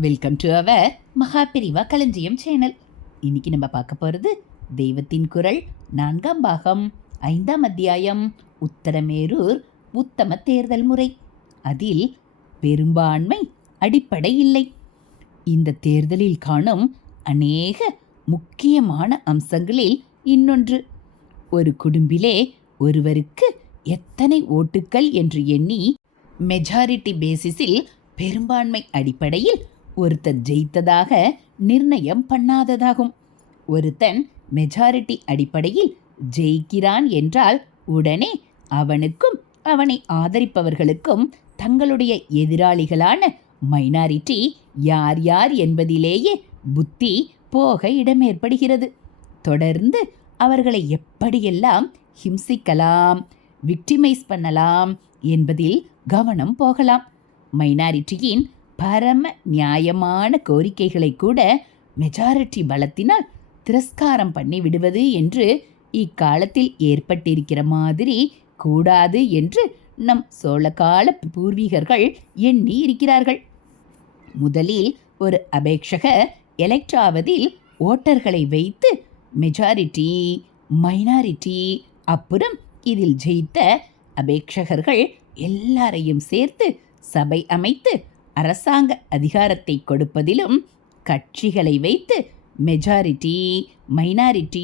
Welcome to our Mahaperiyava களஞ்சியம் channel. இன்னைக்கு நம்ம பார்க்க போகிறது தெய்வத்தின் குரல் 4ஆம் பாகம் 5ஆம் அத்தியாயம் உத்தரமேரூர் உத்தம தேர்தல் முறை. அதில் பெரும்பான்மை அடிப்படை இல்லை. இந்த தேர்தலில் காணும் அநேக முக்கியமான அம்சங்களில் இன்னொன்று, ஒரு குடும்பிலே ஒருவருக்கு எத்தனை ஓட்டுக்கள் என்று எண்ணி மெஜாரிட்டி பேசிஸில் பெரும்பான்மை அடிப்படையில் ஒருத்தர் ஜெயித்ததாக நிர்ணயம் பண்ணாததாகும். ஒருத்தன் மெஜாரிட்டி அடிப்படையில் ஜெயிக்கிறான் என்றால் உடனே அவனுக்கும் அவனை ஆதரிப்பவர்களுக்கும் தங்களுடைய எதிராளிகளான மைனாரிட்டி யார் யார் என்பதிலேயே புத்தி போக இடமேற்படுகிறது. தொடர்ந்து அவர்களை எப்படியெல்லாம் ஹிம்சிக்கலாம், விக்டிமைஸ் பண்ணலாம் என்பதில் கவனம் போகலாம். மைனாரிட்டியின் பரம நியாயமான கோரிக்கைகளை கூட மெஜாரிட்டி பலத்தினால் திரஸ்காரம் பண்ணி விடுவது என்று இக்காலத்தில் ஏற்பட்டிருக்கிற மாதிரி கூடாது என்று நம் சோழகால பூர்வீகர்கள் எண்ணி இருக்கிறார்கள். முதலில் ஒரு அபேட்சகர் எலெக்ட் ஆவதில் ஓட்டர்களை வைத்து மெஜாரிட்டி, மைனாரிட்டி, அப்புறம் இதில் ஜெயித்த அபேட்சகர்கள் எல்லாரையும் சேர்த்து சபை அமைத்து அரசாங்க அதிகாரத்தை கொடுப்பதிலும் கட்சிகளை வைத்து மெஜாரிட்டி, மைனாரிட்டி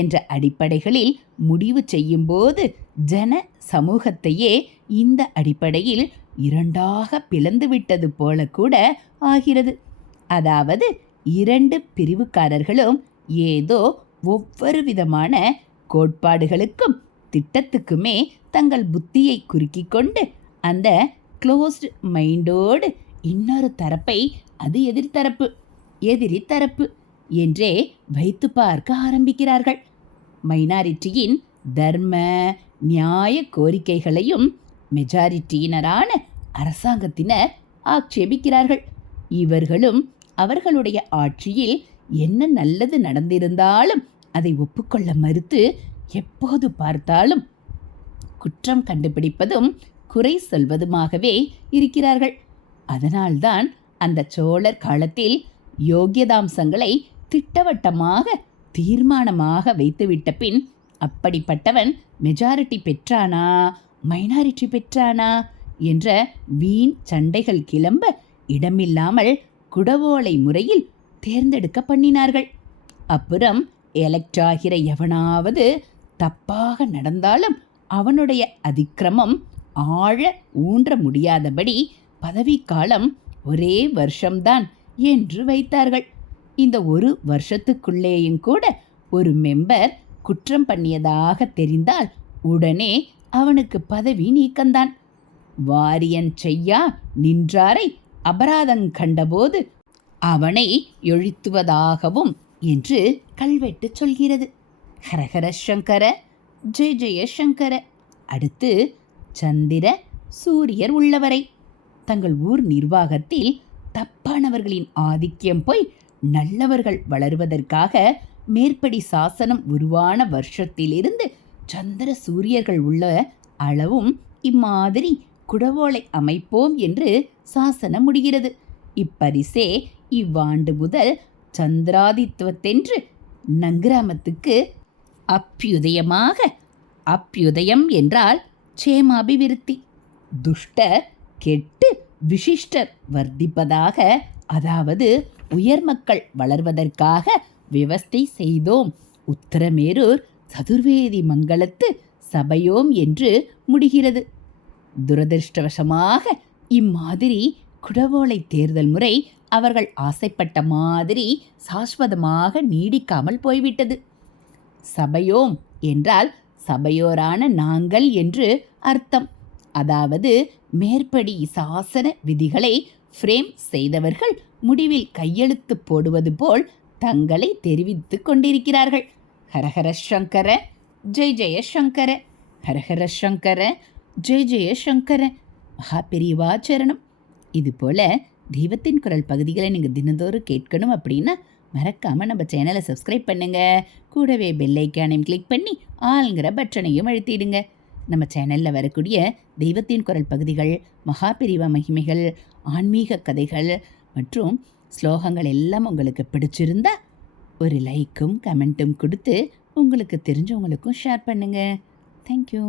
என்ற அடிப்படைகளில் முடிவு செய்யும்போது ஜன சமூகத்தையே இந்த அடிப்படையில் இரண்டாக பிளந்துவிட்டது போல கூட ஆகிறது. அதாவது இரண்டு பிரிவுக்காரர்களும் ஏதோ ஒவ்வொரு விதமான கோட்பாடுகளுக்கும் திட்டத்துக்குமே தங்கள் புத்தியை குறுக்கிக் கொண்டு அந்த க்ளோஸ்டு மைண்டோடு இன்னொரு தரப்பை அது எதிரி தரப்பு என்றே வைத்து பார்க்க ஆரம்பிக்கிறார்கள். மைனாரிட்டியின் தர்ம நியாய கோரிக்கைகளையும் மெஜாரிட்டியினரான அரசாங்கத்தினர் ஆட்சேபிக்கிறார்கள். இவர்களும் அவர்களுடைய ஆட்சியில் என்ன நல்லது நடந்திருந்தாலும் அதை ஒப்புக்கொள்ள மறுத்து எப்போது பார்த்தாலும் குற்றம் கண்டுபிடிப்பதும் குறை சொல்வதுமாகவே இருக்கிறார்கள். அதனால்தான் அந்த சோழர் காலத்தில் யோகியதாம்சங்களை திட்டவட்டமாக தீர்மானமாக வைத்துவிட்ட பின் அப்படிப்பட்டவன் மெஜாரிட்டி பெற்றானா மைனாரிட்டி பெற்றானா என்ற வீண் சண்டைகள் கிளம்ப இடமில்லாமல் குடவோலை முறையில் தேர்ந்தெடுக்க பண்ணினார்கள். அப்புறம் எலெக்ட் ஆகிற எவனாவது தப்பாக நடந்தாலும் அவனுடைய அதிக்கிரமம் ஆழ ஊன்ற முடியாதபடி பதவிக்காலம் ஒரே வருஷம்தான் என்று வைத்தார்கள். இந்த ஒரு வருஷத்துக்குள்ளேயும் கூட ஒரு மெம்பர் குற்றம் பண்ணியதாக தெரிந்தால் உடனே அவனுக்கு பதவி நீக்கம்தான். வாரியன் செய்யா நின்றாரை அபராதங் கண்டபோது அவனை எழுத்துவதாகவும் என்று கல்வெட்டு சொல்கிறது. ஹரஹர சங்கர, ஜெய ஜெய சங்கர. அடுத்து சந்திர சூரியர் உள்ளவரை தங்கள் ஊர் நிர்வாகத்தில் தப்பானவர்களின் ஆதிக்கம் போய் நல்லவர்கள் வளருவதற்காக மேற்படி சாசனம் உருவான வருஷத்திலிருந்து சந்திர சூரியர்கள் உள்ள அளவும் இம்மாதிரி குடவோலை அமைப்போம் என்று சாசனம் முடிகிறது. இப்பரிசே இவ்வாண்டு முதல் சந்திராதித்வத்தென்று நங்கிராமத்துக்கு அப்பியுதயமாக, அப்பியுதயம் என்றால் க்ஷேமாபிவிருத்தி, துஷ்டர் கெட்டு விசிஷ்டர் வர்த்திப்பதாக, அதாவது உயர் மக்கள் வளர்வதற்காக விவஸ்தை செய்தோம். உத்தரமேரூர் சதுர்வேதி மங்களத்து சபையோம் என்று முடிகிறது. துரதிருஷ்டவசமாக இம்மாதிரி குடவோலை தேர்தல் முறை அவர்கள் ஆசைப்பட்ட மாதிரி சாஸ்வதமாக நீடிக்காமல் போய்விட்டது. சபையோம் என்றால் சபையோரான நாங்கள் என்று அர்த்தம். அதாவது மேற்படி சாசன விதிகளை ஃப்ரேம் செய்தவர்கள் முடிவில் கையெழுத்து போடுவது போல் தங்களை தெரிவித்து கொண்டிருக்கிறார்கள். ஹரஹர சங்கர, ஜெய ஜெய சங்கர, ஹரஹர சங்கர, ஜெய ஜெய சங்கர. மகாபெரிவா சரணம். இதுபோல் தெய்வத்தின் குரல் பகுதிகளை நீங்கள் தினந்தோறும் கேட்கணும் அப்படின்னா மறக்காமல் நம்ம சேனலை சப்ஸ்கிரைப் பண்ணுங்கள். கூடவே பெல் ஐக்கானையும் கிளிக் பண்ணி ஆளுங்கிற பட்டனையும் அழுத்திடுங்க. நம்ம சேனலில் வரக்கூடிய தெய்வத்தின் குரல் பகுதிகள், மகாபெரிவா மகிமைகள், ஆன்மீக கதைகள், மற்றும் ஸ்லோகங்கள் எல்லாம் உங்களுக்கு பிடிச்சிருந்தா ஒரு லைக்கும் கமெண்ட்டும் கொடுத்து உங்களுக்கு தெரிஞ்சவங்களுக்கும் ஷேர் பண்ணுங்கள். தேங்க்யூ.